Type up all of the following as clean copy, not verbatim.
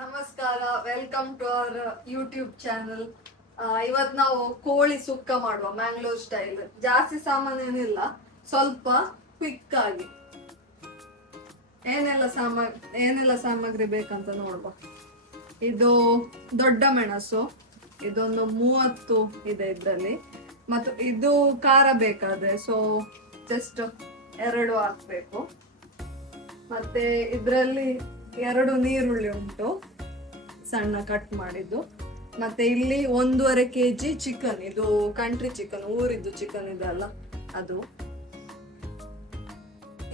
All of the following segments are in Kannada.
ನಮಸ್ಕಾರ, welcome to our YouTube channel. ಇವತ್ತು ನಾವು ಕೋಳಿ ಸುಕ್ಕ ಮಾಡುವ ಮ್ಯಾಂಗ್ಳೂರ್ ಸ್ಟೈಲ್. ಜಾಸ್ತಿ ಸಾಮಾನು ಏನಿಲ್ಲ, ಸ್ವಲ್ಪ ಕ್ವಿಕ್ ಆಗಿ. ಏನೆಲ್ಲ ಸಾಮಗ್ರಿ ಬೇಕಂತ ನೋಡುವ. ಇದು ದೊಡ್ಡ ಮೆಣಸು, ಇದೊಂದು 30 ಇದೆ ಇದರಲ್ಲಿ. ಮತ್ತು ಇದು ಖಾರ ಬೇಕಾದ್ರೆ ಸೊ ಜಸ್ಟ್ 2 ಹಾಕ್ಬೇಕು. ಮತ್ತೆ ಇದರಲ್ಲಿ 2 ನೀರುಳ್ಳಿ ಉಂಟು, ಸಣ್ಣ ಕಟ್ ಮಾಡಿದ್ದು. ಮತ್ತೆ ಇಲ್ಲಿ 1.5 kg ಚಿಕನ್, ಇದು ಕಂಟ್ರಿ ಚಿಕನ್, ಊರಿದ್ದು ಚಿಕನ್ ಇದಲ್ಲ ಅದು.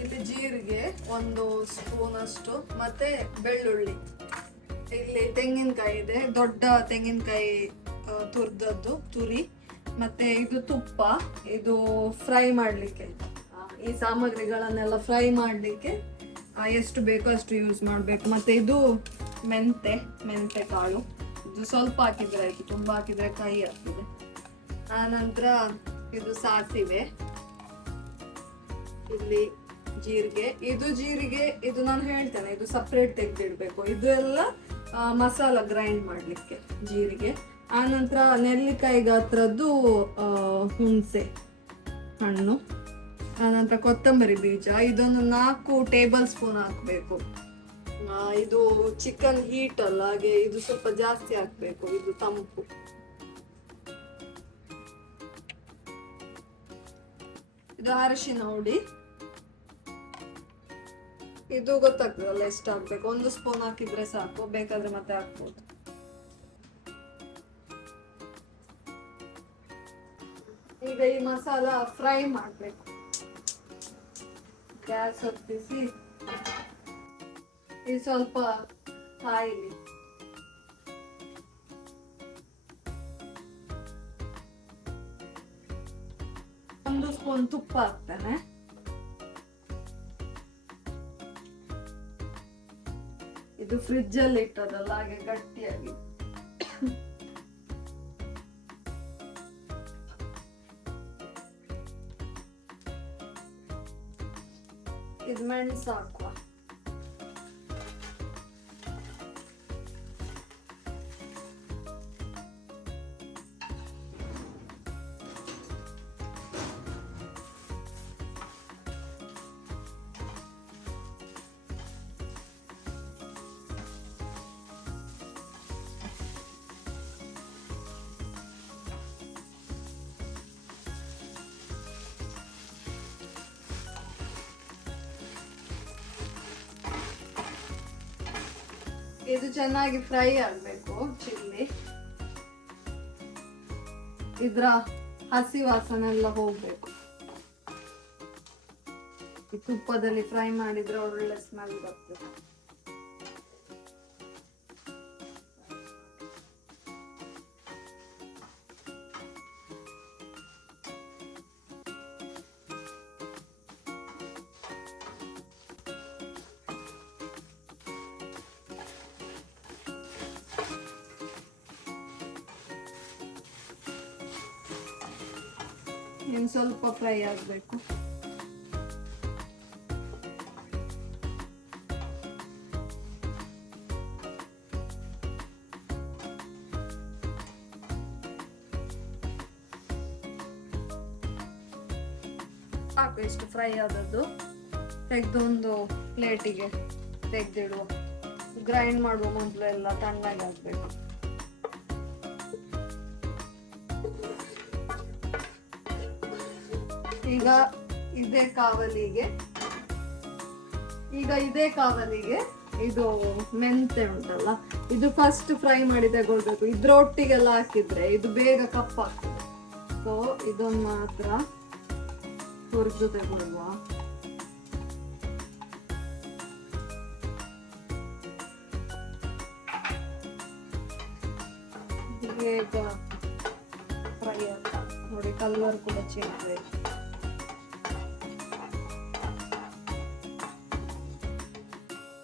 ಇಲ್ಲಿ ಜೀರಿಗೆ 1 ಸ್ಪೂನ್ ಅಷ್ಟು, ಮತ್ತೆ ಬೆಳ್ಳುಳ್ಳಿ. ಇಲ್ಲಿ ತೆಂಗಿನಕಾಯಿ ಇದೆ, ದೊಡ್ಡ ತೆಂಗಿನಕಾಯಿ ತುರಿದದ್ದು ತುರಿ. ಮತ್ತೆ ಇದು ತುಪ್ಪ, ಇದು ಫ್ರೈ ಮಾಡ್ಲಿಕ್ಕೆ. ಈ ಸಾಮಗ್ರಿಗಳನ್ನೆಲ್ಲ ಫ್ರೈ ಮಾಡ್ಲಿಕ್ಕೆ ಎಷ್ಟು ಬೇಕೋ ಅಷ್ಟು ಯೂಸ್ ಮಾಡಬೇಕು. ಮತ್ತೆ ಇದು ಮೆಂತೆ ಕಾಳು, ಇದು ಸ್ವಲ್ಪ ಹಾಕಿದ್ರೆ ಆಯ್ತು, ತುಂಬಾ ಹಾಕಿದ್ರೆ ಕೈ ಆಗ್ತದೆ. ಆ ನಂತರ ಇದು ಸಾಸಿವೆ, ಇಲ್ಲಿ ಜೀರಿಗೆ ಇದು ನಾನು ಹೇಳ್ತೇನೆ, ಇದು ಸಪ್ರೇಟ್ ತೆಗೆದಿಡ್ಬೇಕು. ಇದು ಎಲ್ಲ ಮಸಾಲ ಗ್ರೈಂಡ್ ಮಾಡ್ಲಿಕ್ಕೆ ಜೀರಿಗೆ. ಆ ನಂತರ ನೆಲ್ಲಿಕಾಯಿ ಗಾತ್ರದ್ದು ಹುಣಸೆ ಹಣ್ಣು. ಆನಂತರ ಕೊತ್ತಂಬರಿ ಬೀಜ, ಇದೊಂದು 4 ಟೇಬಲ್ ಸ್ಪೂನ್ ಹಾಕಬೇಕು. ಇದು ಚಿಕನ್ ಹೀಟ್ ಅಲ್ಲ, ಹಾಗೆ ಇದು ಸ್ವಲ್ಪ ಜಾಸ್ತಿ ಹಾಕ್ಬೇಕು, ಇದು ತಂಪು. ಇದು ಅರಿಶಿನ ಹುಡಿ, ಇದು ಗೊತ್ತಾಗ್ತದಲ್ಲ ಎಷ್ಟು ಹಾಕ್ಬೇಕು. 1 ಸ್ಪೂನ್ ಹಾಕಿದ್ರೆ ಸಾಕು, ಬೇಕಾದ್ರೆ ಮತ್ತೆ ಹಾಕ್ಬೋದು. ಈಗ ಈ ಮಸಾಲ ಫ್ರೈ ಮಾಡ್ಬೇಕು. ಗ್ಯಾಸ್ ಹೊತ್ತಿಸಿ ಇದು ಸ್ವಲ್ಪ ಕಾಯಿಲಿ. ಒಂದು ಸ್ಪೂನ್ ತುಪ್ಪ ಹಾಕ್ತೇನೆ. ಇದು ಫ್ರಿಡ್ಜ್ ಅಲ್ಲಿ ಇಟ್ಟದಲ್ಲ, ಹಾಗೆ ಗಟ್ಟಿಯಾಗಿ. ಇದು ಮೆಣಸು ಹಾಕುವ. ಇದು ಚೆನ್ನಾಗಿ ಫ್ರೈ ಆಗ್ಬೇಕು, ಚಿಲ್ಲಿ. ಇದ್ರ ಹಸಿ ವಾಸನೆ ಎಲ್ಲ ಹೋಗ್ಬೇಕು. ಈ ತುಪ್ಪದಲ್ಲಿ ಫ್ರೈ ಮಾಡಿದ್ರೆ ಒಳ್ಳೆ ಸ್ಮೆಲ್ ಬರ್ತದೆ. ಇನ್ನು ಸ್ವಲ್ಪ ಫ್ರೈ ಆಗಬೇಕು. ಸಾಕು ಇಷ್ಟು ಫ್ರೈ ಆದದ್ದು. ತೆಗೆದು ಒಂದು ಪ್ಲೇಟಿಗೆ ತೆಗೆದಿಡುವ. ಗ್ರೈಂಡ್ ಮಾಡುವ ಮೊದಲು ಎಲ್ಲ ತಣ್ಣಗೆ ಆಗಬೇಕು. ಈಗ ಇದೇ ಕಾವಲಿಗೆ ಇದು ಮೆಂತೆ ಉಂಟಲ್ಲ, ಇದು ಫಸ್ಟ್ ಫ್ರೈ ಮಾಡಿ ತಗೊಳ್ಬೇಕು. ಇದ್ರೊಟ್ಟಿಗೆಲ್ಲ ಹಾಕಿದ್ರೆ ಇದು ಬೇಗ ಕಪ್ಪಾಗ್ತದೆ. ಸೊ ಇದೊಂದು ಮಾತ್ರ ಹುರಿದು ತಗೊಳ್ಳುವ. ಬೇಗ ಫ್ರೈ ಆಗ್ತದೆ ನೋಡಿ, ಕಲರ್ ಕೂಡ ಚೇಂಜ್ ಆಯ್ತು.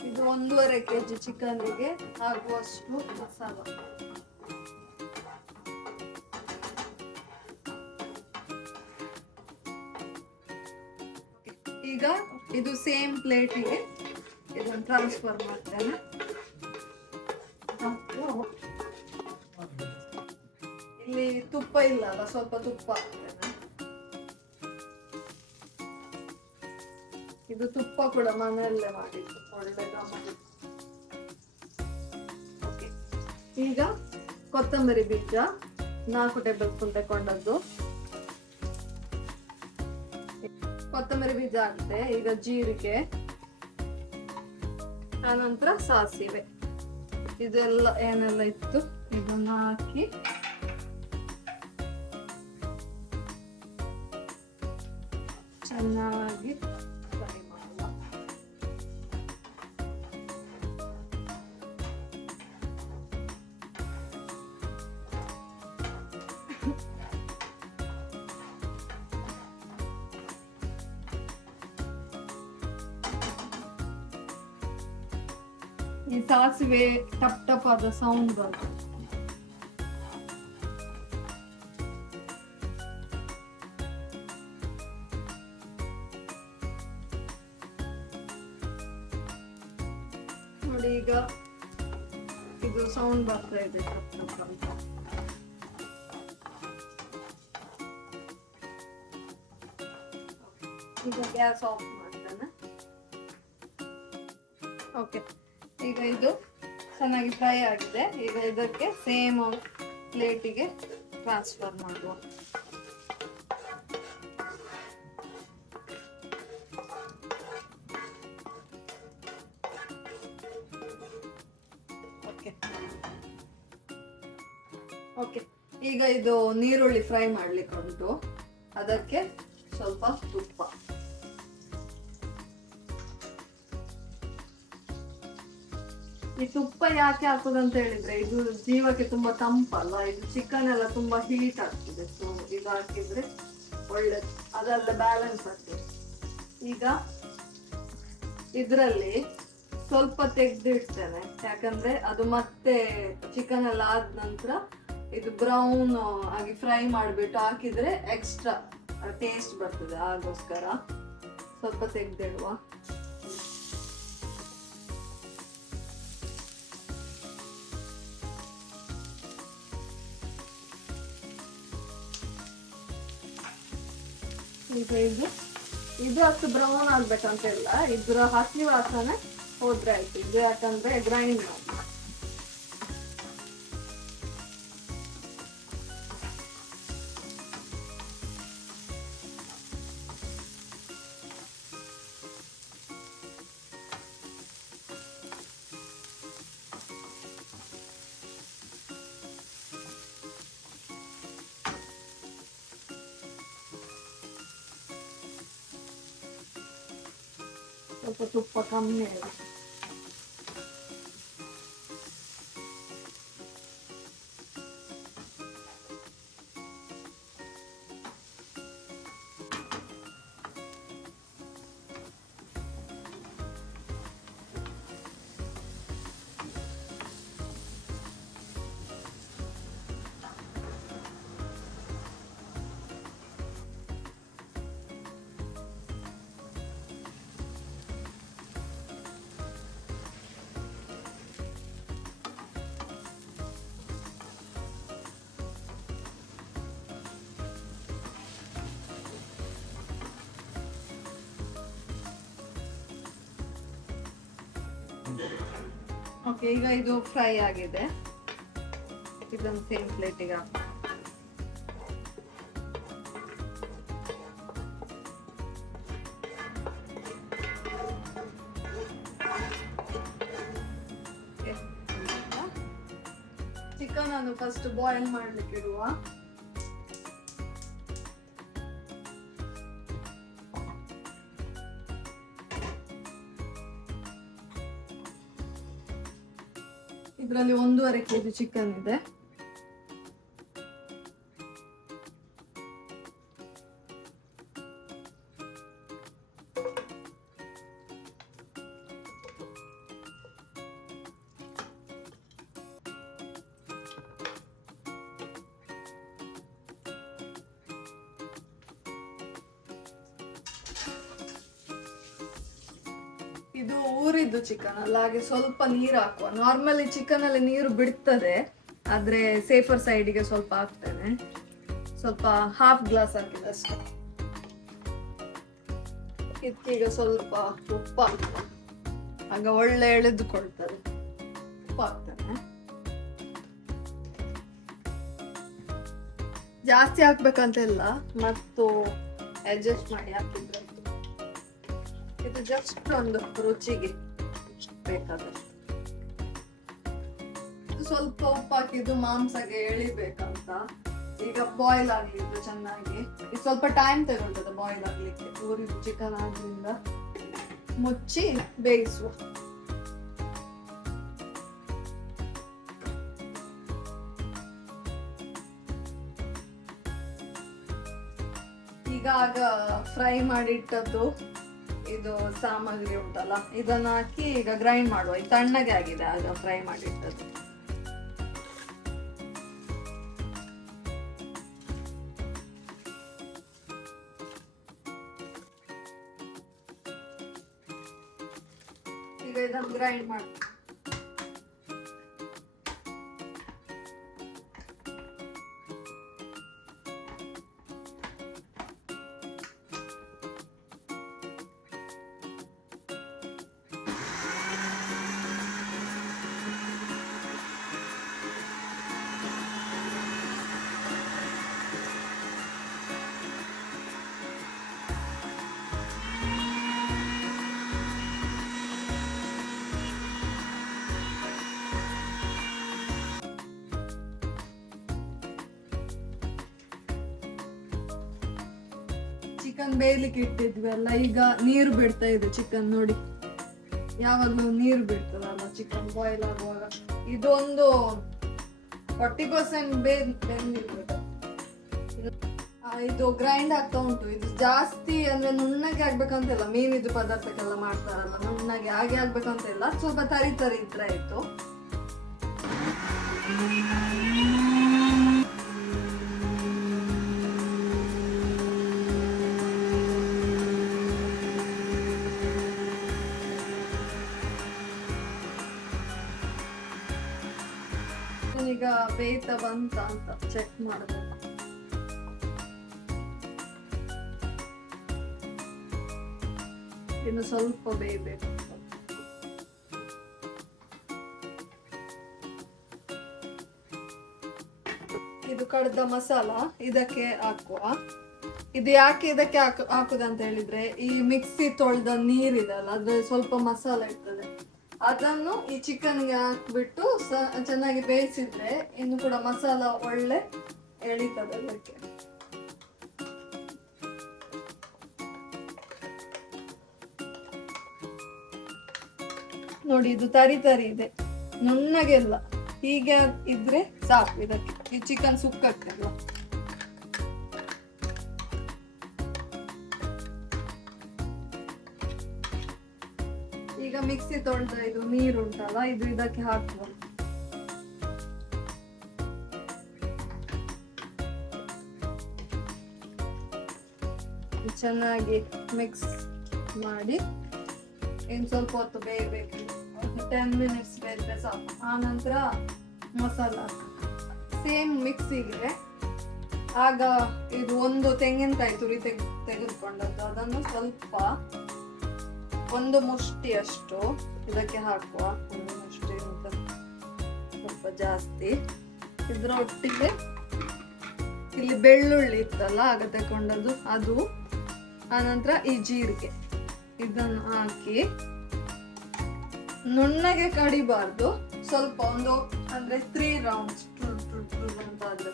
ಇದು 1.5 kg ಚಿಕನ್ಗೆ ಆಗುವಷ್ಟು ಮಸಾಲ. ಈಗ ಇದು ಸೇಮ್ ಪ್ಲೇಟಿಗೆ ಇದನ್ನು ಟ್ರಾನ್ಸ್ಫರ್ ಮಾಡ್ತೇನೆ. ಇಲ್ಲಿ ತುಪ್ಪ ಇಲ್ಲ ಅಲ್ಲ, ಸ್ವಲ್ಪ ತುಪ್ಪ ಹಾಕ್ತೇನೆ. ಇದು ತುಪ್ಪ ಕೂಡ ಮನೆಯಲ್ಲೇ ಮಾಡಿದ್ದು, ಒಳ್ಳೆದ ಮಾಡಿದ್ದು. ಓಕೆ, ಈಗ ಕೊತ್ತಂಬರಿ ಬೀಜ 4 ಟೇಬಲ್ ಸ್ಪೂನ್ ತಗೊಂಡದ್ದು. ಕೊತ್ತಂಬರಿ ಬೀಜ ಹಾಕ್ತೆ. ಈಗ ಜೀರಿಗೆ, ಆನಂತರ ಸಾಸಿವೆ, ಇದೆಲ್ಲ ಏನೆಲ್ಲ ಇತ್ತು ಇದನ್ನ ಹಾಕಿ ಚೆನ್ನಾಗಿ ಫ್ರೈ ಮಾಡುವ. ಈ ಸಾಸಿವೆ ಟಪ್ ಟಪ್ ಆದ ಸೌಂಡ್ ಬಂತು. ನೋಡಿ, ಈಗ ಇದು ಸೌಂಡ್ ಬರ್ತಾ ಇದೆ ಟಪ್ ಟಪ್ ಅಂತ. ಈಗ ಗ್ಯಾಸ್ ಆಫ್ ಮಾಡ್ತೇನೆ. ಓಕೆ, ಈಗ ಇದು ಚೆನ್ನಾಗಿ ಫ್ರೈ ಆಗಿದೆ. ಈಗ ಇದಕ್ಕೆ ಸೇಮ್ ಪ್ಲೇಟಿಗೆ ಟ್ರಾನ್ಸ್ಫರ್ ಮಾಡುವ. ಓಕೆ, ಈಗ ಇದು ನೀರುಳ್ಳಿ ಫ್ರೈ ಮಾಡ್ಲಿಕ್ಕೆ ಉಂಟು. ಅದಕ್ಕೆ ಸ್ವಲ್ಪ ತುಪ್ಪ, ಈ ತುಪ್ಪ ಯಾಕೆ ಹಾಕುದಂತ ಹೇಳಿದ್ರೆ ಇದು ಜೀವಕ್ಕೆ ತುಂಬಾ ತಂಪಲ್ಲ, ಇದು ಚಿಕನ್ ಎಲ್ಲ ತುಂಬಾ ಹೀಟ್ ಆಗ್ತದೆ. ಸೊ ಇದು ಹಾಕಿದ್ರೆ ಒಳ್ಳೇದು, ಅದೆಲ್ಲ ಬ್ಯಾಲೆನ್ಸ್ ಆಗ್ತದೆ. ಈಗ ಇದರಲ್ಲಿ ಸ್ವಲ್ಪ ತೆಗ್ದಿಡ್ತೇನೆ, ಯಾಕಂದ್ರೆ ಅದು ಮತ್ತೆ ಚಿಕನ್ ಎಲ್ಲ ಆದ ನಂತರ ಇದು ಬ್ರೌನ್ ಆಗಿ ಫ್ರೈ ಮಾಡಿಬಿಟ್ಟು ಹಾಕಿದ್ರೆ ಎಕ್ಸ್ಟ್ರಾ ಟೇಸ್ಟ್ ಬರ್ತದೆ. ಆಗೋಸ್ಕರ ಸ್ವಲ್ಪ ತೆಗ್ದಿಡುವ. ಈಗ ಇದು ಅಷ್ಟು ಬ್ರೌನ್ ಆಗ್ಬೇಕಂತ ಇಲ್ಲ, ಇದ್ರ ಹಸಿ ವಾಸನೆ ಹೋದ್ರೆ ಆಯ್ತು. ಇದು ಯಾಕಂದ್ರೆ ಗ್ರೈಂಡ್ ಮಾಡಿ. ಸ್ವಲ್ಪ ತುಪ್ಪ ಕಮ್ಮಿ ಆಗಿದೆ. ಓಕೆ, ಈಗ ಇದು ಫ್ರೈ ಆಗಿದೆ. ಇದನ್ನು ಸೇಮ್ ಪ್ಲೇಟಿಗೆ ಹಾಕಿ. ಚಿಕನ್ ಅನ್ನು ಫಸ್ಟ್ ಬಾಯ್ಲ್ ಮಾಡ್ಲಿಕ್ಕೆ ಇಡುವ. ಇದರಲ್ಲಿ 1.5 kg ಚಿಕನ್ ಇದೆ. ಇದು ಊರಿದ್ದು ಚಿಕನ್ ಅಲ್ಲ, ಹಾಗೆ ಸ್ವಲ್ಪ ನೀರು ಹಾಕುವ. ನಾರ್ಮಲಿ ಚಿಕನ್ ಅಲ್ಲಿ ನೀರು ಬಿಡ್ತದೆ, ಆದರೆ ಸೇಫರ್ ಸೈಡಿಗೆ ಸ್ವಲ್ಪ ಹಾಕ್ತೇನೆ. ಸ್ವಲ್ಪ ಹಾಫ್ ಗ್ಲಾಸ್ ಹಾಕಿದೆ ಅಷ್ಟೇ. ಇದಕ್ಕೀಗ ಸ್ವಲ್ಪ ಉಪ್ಪು ಹಾಕ್ತೇನೆ, ಆಗ ಒಳ್ಳೆ ಎಳೆದುಕೊಳ್ತದೆ. ಉಪ್ಪು ಹಾಕ್ತೇನೆ. ಜಾಸ್ತಿ ಹಾಕ್ಬೇಕಂತಿಲ್ಲ, ಮತ್ತು ಅಡ್ಜಸ್ಟ್ ಮಾಡಿ ಹಾಕಿದ್ರೆ ಇದು ಜಸ್ಟ್ ಒಂದು ರುಚಿಗೆ ಬೇಕಾದಷ್ಟು. ಸ್ವಲ್ಪ ಉಪ್ಪು ಹಾಕಿದ್ದು ಮಾಂಸಗೆ ಎಳಿಬೇಕಂತ. ಈಗ ಬಾಯ್ಲ್ ಆಗ್ಲಿದ್ದು ಚೆನ್ನಾಗಿ. ಇದು ಸ್ವಲ್ಪ ಟೈಮ್ ತಗೊಳ್ತದೆ ಬಾಯ್ಲ್ ಆಗ್ಲಿಕ್ಕೆ. ಊರಿದ್ದು ಚಿಕನ್ ಆದ್ರಿಂದ ಮುಚ್ಚಿ ಬೇಯಿಸುವ. ಈಗ ಆಗ ಫ್ರೈ ಮಾಡಿಟ್ಟದ್ದು ಇದು ಸಾಮಗ್ರಿ ಉಂಟಲ್ಲ, ಇದನ್ನ ಹಾಕಿ ಈಗ ಗ್ರೈಂಡ್ ಮಾಡುವ. ಇದು ತಣ್ಣಗೆ ಆಗಿದೆ ಆಗ ಫ್ರೈ ಮಾಡಿಟ್ಟದ್ದು. ಈಗ ಇದನ್ನು ಗ್ರೈಂಡ್ ಮಾಡಿ ಚಿಕನ್ ಬೇಯಲಿಕ್ಕೆ ಇಟ್ಟಿದ್ವಿ ಅಲ್ಲ, ಈಗ ನೀರು ಬಿಡ್ತಾ ಇದೆ ಚಿಕನ್. ನೋಡಿ, ಯಾವಾಗಲೂ ನೀರು ಬಿಡ್ತದಲ್ಲ ಚಿಕನ್ ಬಾಯ್ಲ್ ಆಗುವಾಗ. ಇದೊಂದು 40% ಬೆಂದಿರ್ಬೇಕು. ಇದು ಗ್ರೈಂಡ್ ಆಗ್ತಾ ಉಂಟು. ಇದು ಜಾಸ್ತಿ ಅಂದ್ರೆ ನುಣ್ಣಗೆ ಆಗ್ಬೇಕಂತಿಲ್ಲ. ಮೀನಿದು ಪದಾರ್ಥಕ್ಕೆಲ್ಲ ಮಾಡ್ತಾರಲ್ಲ ನುಣ್ಣಗೆ, ಹಾಗೆ ಆಗ್ಬೇಕಂತಿಲ್ಲ. ಸ್ವಲ್ಪ ತರಿ ತರಿ ಇದ್ರೆ ಆಯ್ತು. ಈಗ ಬೇಯ್ತಾ ಬಂತ ಅಂತ ಚೆಕ್ ಮಾಡಬೇಕು. ಇನ್ನು ಸ್ವಲ್ಪ ಬೇಯಬೇಕು. ಇದು ಕಡ್ದ ಮಸಾಲ ಇದಕ್ಕೆ ಹಾಕುವ. ಇದು ಯಾಕೆ ಇದಕ್ಕೆ ಹಾಕುದಂತ ಹೇಳಿದ್ರೆ, ಈ ಮಿಕ್ಸಿ ತೊಳೆದ ನೀರಿದಲ್ಲ, ಅದ್ರ ಸ್ವಲ್ಪ ಮಸಾಲ ಇರ್ತದೆ. ಅದನ್ನು ಈ ಚಿಕನ್ಗೆ ಹಾಕ್ಬಿಟ್ಟು ಚೆನ್ನಾಗಿ ಬೇಯಿಸಿದ್ರೆ ಇನ್ನು ಕೂಡ ಮಸಾಲ ಒಳ್ಳೆ ಎಳಿತದೆ ಅದಕ್ಕೆ. ನೋಡಿ, ಇದು ತರಿ ತರಿ ಇದೆ, ನುಣ್ಣಗೆಲ್ಲ. ಹೀಗೆ ಇದ್ರೆ ಸಾಕು ಇದಕ್ಕೆ, ಈ ಚಿಕನ್ ಸುಕ್ಕಕ್ಕೆಲ್ಲ. ಈಗ ಮಿಕ್ಸಿ ತೊಳೆದ ಇದು ನೀರು ಉಂಟಲ್ಲ, ಇದು ಇದಕ್ಕೆ ಹಾಕುವ. ಚೆನ್ನಾಗಿ ಮಿಕ್ಸ್ ಮಾಡಿ ಇನ್ನು ಸ್ವಲ್ಪ ಹೊತ್ತು ಬೇಯಬೇಕು. ಒಂದು 10 ಮಿನಿಟ್ಸ್ ಬೇಯಿದ್ರೆ ಸಾಕು. ಆ ನಂತರ ಮಸಾಲ ಸೇಮ್ ಮಿಕ್ಸಿಗೆ. ಆಗ ಇದು ಒಂದು ತೆಂಗಿನಕಾಯಿ ತುರಿ ತೆಗೆದುಕೊಂಡದ್ದು, ಅದನ್ನು ಸ್ವಲ್ಪ ಒಂದು ಮುಷ್ಟಿಯಷ್ಟು ಇದಕ್ಕೆ ಹಾಕುವ. ಒಂದು ಮುಷ್ಟಿ ಅಂತ ಸ್ವಲ್ಪ ಜಾಸ್ತಿ. ಇದರ ಒಟ್ಟಿಗೆ ಇಲ್ಲಿ ಬೆಳ್ಳುಳ್ಳಿ ಇತ್ತಲ್ಲ ಆಗ ತಗೊಂಡದ್ದು, ಅದು. ಆನಂತರ ಈ ಜೀರಿಗೆ ಇದನ್ನು ಹಾಕಿ ನುಣ್ಣಗೆ ಕಡಿಬಾರ್ದು, ಸ್ವಲ್ಪ ಒಂದು ಅಂದ್ರೆ 3 ರೌಂಡ್ಸ್ ಅಂತ ಆದ್ರೆ.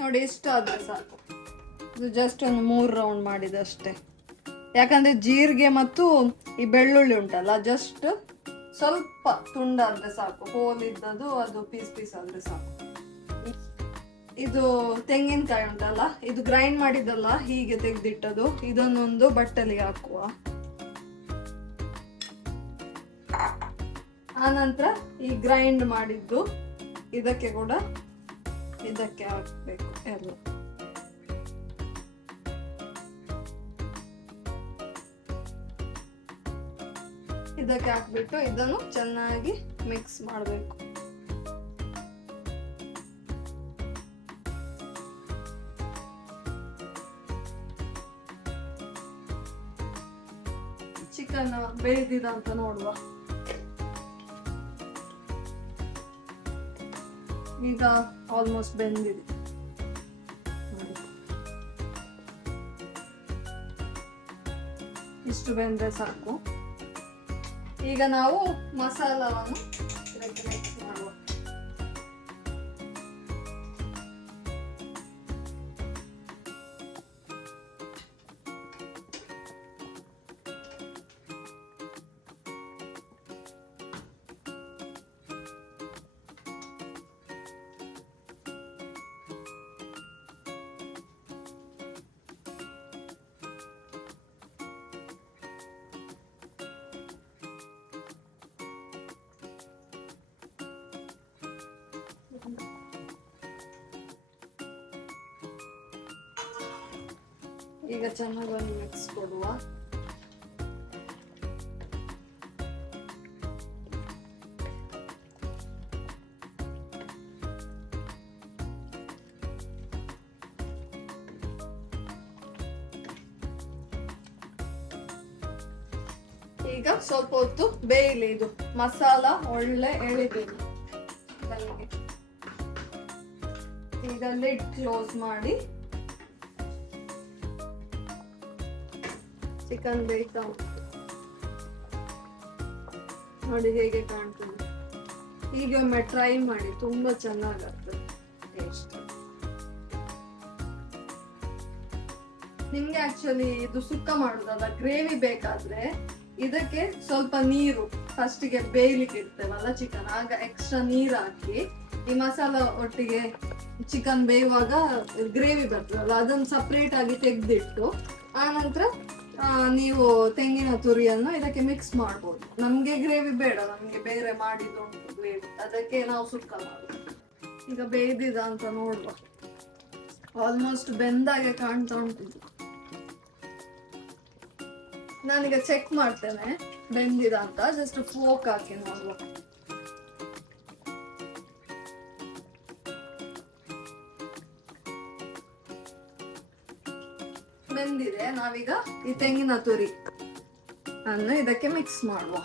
ನೋಡಿ, ಇಷ್ಟ ಆದ್ರೆ ಸಾಕು. ಇದು ಜಸ್ಟ್ ಒಂದು 3 ರೌಂಡ್ ಮಾಡಿದಷ್ಟೇ. ಯಾಕಂದ್ರೆ ಜೀರಿಗೆ ಮತ್ತು ಈ ಬೆಳ್ಳುಳ್ಳಿ ಉಂಟಲ್ಲ, ಜಸ್ಟ್ ಸ್ವಲ್ಪ ತುಂಡಾದ್ರೆ ಸಾಕು. ಹೋಲಿದ್ದದು ಅದು ಪೀಸ್ ಆದ್ರೆ ಸಾಕು. ಇದು ತೆಂಗಿನಕಾಯಿ ಉಂಟಲ್ಲ, ಇದು ಗ್ರೈಂಡ್ ಮಾಡಿದಲ್ಲ, ಹೀಗೆ ತೆಗೆದಿಟ್ಟದು. ಇದನ್ನೊಂದು ಬಟ್ಟಲಿಗೆ ಹಾಕುವ. ಆನಂತರ ಈ ಗ್ರೈಂಡ್ ಮಾಡಿದ್ದು ಇದಕ್ಕೆ ಕೂಡ ಇದಕ್ಕೆ ಹಾಕ್ಬೇಕು ಎಲ್ಲ. ಇದಕ್ಕೆ ಹಾಕ್ಬಿಟ್ಟು ಇದನ್ನು ಚೆನ್ನಾಗಿ ಮಿಕ್ಸ್ ಮಾಡಬೇಕು. ಚಿಕನ್ ಬೇಯ್ದಿದ ಅಂತ ನೋಡುವ. ಈಗ ಆಲ್ಮೋಸ್ಟ್ ಬೆಂದಿದೆ. ಇಷ್ಟು ಬೆಂದ್ರೆ ಸಾಕು. ಈಗ ನಾವು ಮಸಾಲವನ್ನು ಇದಕ್ಕೆ ಮಿಕ್ಸ್ ಮಾಡುವ. ಈಗ ಚೆನ್ನಾಗಿ ಒಂದು ಮಿಕ್ಸ್ ಕೊಡುವ. ಈಗ ಸ್ವಲ್ಪ ಹೊತ್ತು ಬೇಯಲಿ. ಇದು ಮಸಾಲ ಒಳ್ಳೆ ಎಳಿಬೇಕು. ಈಗ ಲಿಡ್ ಕ್ಲೋಸ್ ಮಾಡಿ ಚಿಕನ್ ಬೇಯ್ತಾ ಉಂಟು. ನೋಡಿ ಹೇಗೆ ಕಾಣ್ತದೆ. ಈಗ ಒಮ್ಮೆ ಟ್ರೈ ಮಾಡಿ, ತುಂಬಾ ಚೆನ್ನಾಗಾಗ್ತದೆ ಟೇಸ್ಟ್. ನಿಮ್ಗೆ ಆಕ್ಚುಲಿ ಇದು ಸುಕ್ಕ ಮಾಡುದಲ್ಲ, ಗ್ರೇವಿ ಬೇಕಾದ್ರೆ ಇದಕ್ಕೆ ಸ್ವಲ್ಪ ನೀರು ಫಸ್ಟಿಗೆ ಬೇಯ್ಲಿಕ್ಕೆ ಇರ್ತೇವಲ್ಲ ಚಿಕನ್, ಆಗ ಎಕ್ಸ್ಟ್ರಾ ನೀರು ಹಾಕಿ ಈ ಮಸಾಲ ಒಟ್ಟಿಗೆ ಚಿಕನ್ ಬೇಯುವಾಗ ಗ್ರೇವಿ ಬರ್ತದಲ್ಲ ಅದನ್ನು ಸಪ್ರೇಟ್ ಆಗಿ ತೆಗೆದಿಟ್ಟು ಆನಂತರ ನೀವು ತೆಂಗಿನ ತುರಿಯನ್ನು ಇದಕ್ಕೆ ಮಿಕ್ಸ್ ಮಾಡ್ಬೋದು. ನಮ್ಗೆ ಗ್ರೇವಿ ಬೇಡ, ನಮ್ಗೆ ಬೇರೆ ಮಾಡಿದ್ದು ಗ್ರೇವಿ, ಅದಕ್ಕೆ ನಾವು ಸುಕ್ಕ ಮಾಡೋದು. ಈಗ ಬೇಯ್ದಿದ ಅಂತ ನೋಡುವ. ಆಲ್ಮೋಸ್ಟ್ ಬೆಂದಾಗೆ ಕಾಣ್ತಾ ಉಂಟು. ನಾನೀಗ ಚೆಕ್ ಮಾಡ್ತೇನೆ ಬೆಂದಿದ ಅಂತ. ಜಸ್ಟ್ ಫೋಕ್ ಹಾಕಿ ನೋಡುವ. ಬೆಂದಿದೆ. ನಾವೀಗ ಈ ತೆಂಗಿನ ತುರಿ ಅನ್ನು ಇದಕ್ಕೆ ಮಿಕ್ಸ್ ಮಾಡುವ.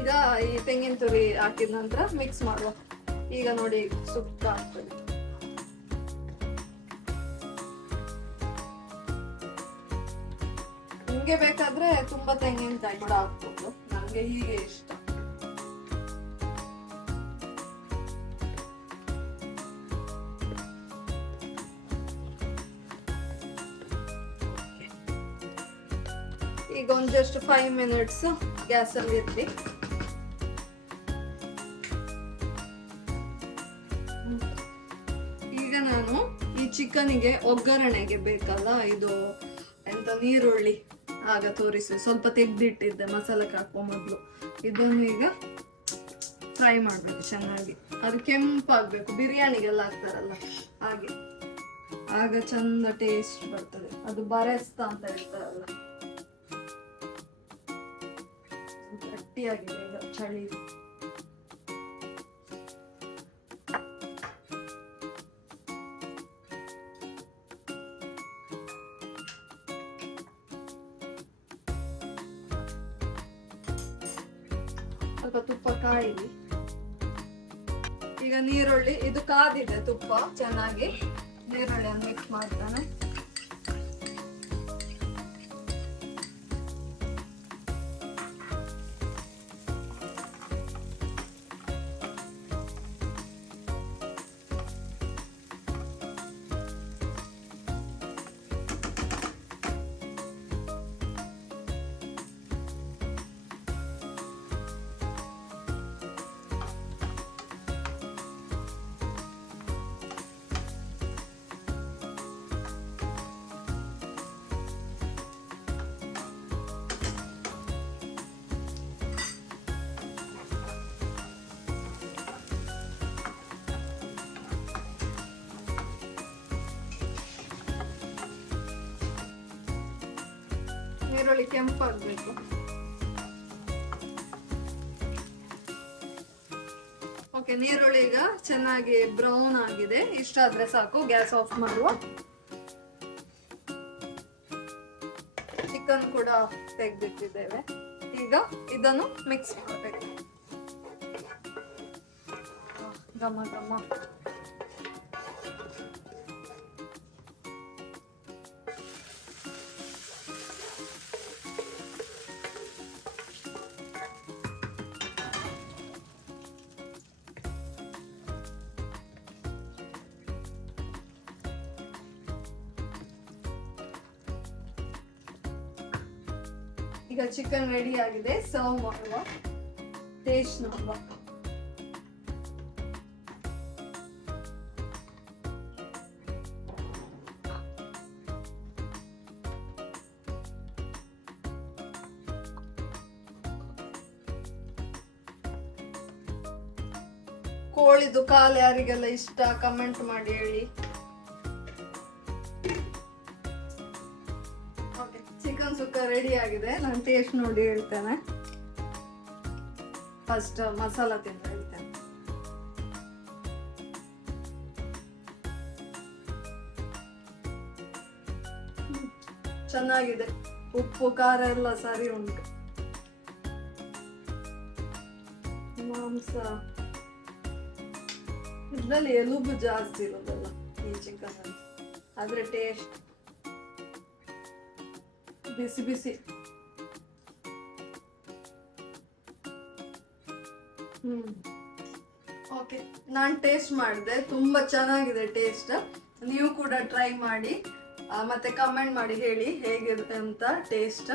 ಈಗ ಈ ತೆಂಗಿನ ತುರಿ ಹಾಕಿದ ನಂತರ ಮಿಕ್ಸ್ ಮಾಡುವ. ಈಗ ನೋಡಿ ಸುಕ್ಕ ಆಗ್ತದೆ. ನಿಮ್ಗೆ ಬೇಕಾದ್ರೆ ತುಂಬಾ ತೆಂಗಿನಕಾಯಿ ಕೂಡ ಹಾಕ್ಬೋದು, ನಂಗೆ ಹೀಗೆ ಇಷ್ಟ. ಈಗ ಒಂದು ಜಸ್ಟ್ 5 minutes ಗ್ಯಾಸ್ ಅಲ್ಲಿ ಇರ್ಲಿ. ಈಗ ನಾನು ಈ ಚಿಕನಿಗೆ ಒಗ್ಗರಣೆಗೆ ಬೇಕಲ್ಲ, ಇದು ಎಂತ ನೀರುಳ್ಳಿ ಆಗ ತೋರಿಸಿ ಸ್ವಲ್ಪ ತೆಗ್ದಿಟ್ಟಿದ್ದೆ ಮಸಾಲಕ್ಕೆ ಹಾಕುವ ಮೊದಲು. ಇದನ್ನು ಈಗ ಫ್ರೈ ಮಾಡ್ಬೇಕು ಚೆನ್ನಾಗಿ. ಅದು ಕೆಂಪಾಗ್ಬೇಕು, ಬಿರಿಯಾನಿಗೆಲ್ಲ ಹಾಕ್ತಾರಲ್ಲ ಹಾಗೆ, ಆಗ ಚಂದ ಟೇಸ್ಟ್ ಬರ್ತದೆ. ಅದು ಬರೆಸ್ತಾ ಅಂತ ಹೇಳ್ತಾರಲ್ಲ, ಗಟ್ಟಿಯಾಗಿದೆ ಈಗ ಚಳಿ. ಸ್ವಲ್ಪ ತುಪ್ಪ ಕಾಯಿಲಿ. ಈಗ ನೀರುಳ್ಳಿ ಇದು ಕಾದಿದೆ, ತುಪ್ಪ ಚೆನ್ನಾಗಿ ನೀರುಳ್ಳಿಯನ್ನು ಮಿಕ್ಸ್ ಮಾಡ್ತಾನೆ. ನೀರುಳ್ಳಿ ಕೆಂಪಾಗಬೇಕು. ಓಕೆ, ನೀರುಳ್ಳಿ ಈಗ ಚೆನ್ನಾಗಿ ಬ್ರೌನ್ ಆಗಿದೆ. ಇಷ್ಟಾದ್ರೆ ಸಾಕು, ಗ್ಯಾಸ್ ಆಫ್ ಮಾಡುವ. ಚಿಕನ್ ಕೂಡ ತೆಗೆದಿಟ್ಟಿದ್ದೇವೆ. ಈಗ ಇದನ್ನು ಮಿಕ್ಸ್ ಮಾಡಬೇಕು. ಘಮ ಘಮ. ಈಗ ಚಿಕನ್ ರೆಡಿ ಆಗಿದೆ, ಸರ್ವ್ ಮಾಡುವ. ಟೇಸ್ಟ್ ನೋಡುವ. ಕೋಳಿದು ಕಾಲು ಯಾರಿಗೆಲ್ಲ ಇಷ್ಟ ಕಮೆಂಟ್ ಮಾಡಿ ಹೇಳಿ. ಓಕೆ, ಚಿಕನ್ ಸುಕ್ಕ ರೆಡಿ ಆಗಿದೆ. ನಾನು ಟೇಸ್ಟ್ ನೋಡಿ ಹೇಳ್ತೇನೆ. ಫಸ್ಟ್ ಮಸಾಲ ತಿಂದು ಹೇಳ್ತೇನೆ. ಚೆನ್ನಾಗಿದೆ, ಉಪ್ಪು ಖಾರ ಎಲ್ಲ ಸರಿ ಉಂಟು. ಮಾಂಸ ಇದ್ರಲ್ಲಿ ಎಲುಬು ಜಾಸ್ತಿ ಇರೋದಲ್ಲ ಈ ಚಿಕನ್ ಅಲ್ಲಿ, ಆದ್ರೆ ಟೇಸ್ಟ್ ಬಿಸಿ ಬಿಸಿ. ಓಕೆ, ನಾನು ಟೇಸ್ಟ್ ಮಾಡಿದೆ, ತುಂಬಾ ಚೆನ್ನಾಗಿದೆ ಟೇಸ್ಟ್. ನೀವು ಕೂಡ ಟ್ರೈ ಮಾಡಿ, ಮತ್ತೆ ಕಮೆಂಟ್ ಮಾಡಿ ಹೇಳಿ ಹೇಗಿದೆ ಅಂತ ಟೇಸ್ಟ್.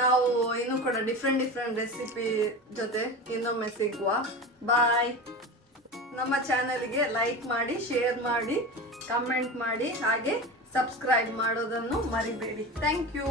ನಾವು ಇನ್ನೂ ಕೂಡ ಡಿಫ್ರೆಂಟ್ ರೆಸಿಪಿ ಜೊತೆ ಇನ್ನೊಮ್ಮೆ ಸಿಗುವ. ಬಾಯ್. ನಮ್ಮ ಚಾನಲ್ಗೆ ಲೈಕ್ ಮಾಡಿ, ಶೇರ್ ಮಾಡಿ, ಕಮೆಂಟ್ ಮಾಡಿ, ಹಾಗೆ ಸಬ್ಸ್ಕ್ರೈಬ್ ಮಾಡೋದನ್ನು ಮರಿಬೇಡಿ. Thank you.